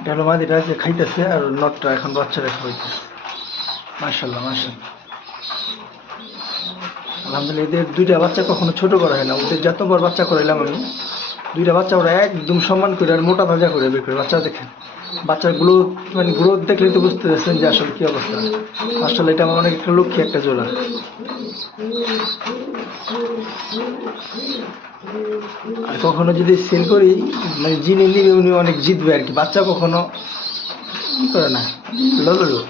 এটা হলো মাদিটা যে খাইতেছে আর নটটা এখন বাচ্চারা খাইতেছে। মাশাআল্লাহ মাশাআল্লাহ, আলহামদুলিল্লাহ। এদের দুইটা বাচ্চা কখনো ছোট করা হয় না। ওদের যতবার বাচ্চা করাইলাম আমি, দুইটা বাচ্চা ওরা একদম সম্মান করে আর মোটা তাজা করে বের করে। বাচ্চা দেখেন, বাচ্চার গ্রোথ, মানে গ্রোথ দেখলে তো বুঝতে পারছেন যে আসলে কি অবস্থা। আসলে এটা আমার অনেক একটা লক্ষ্মী একটা জোড়া। আর কখনো যদি সেল করি, মানে যিনি নিবে উনি অনেক জিতবে আর কি। বাচ্চা কখনো কি করে না, ললো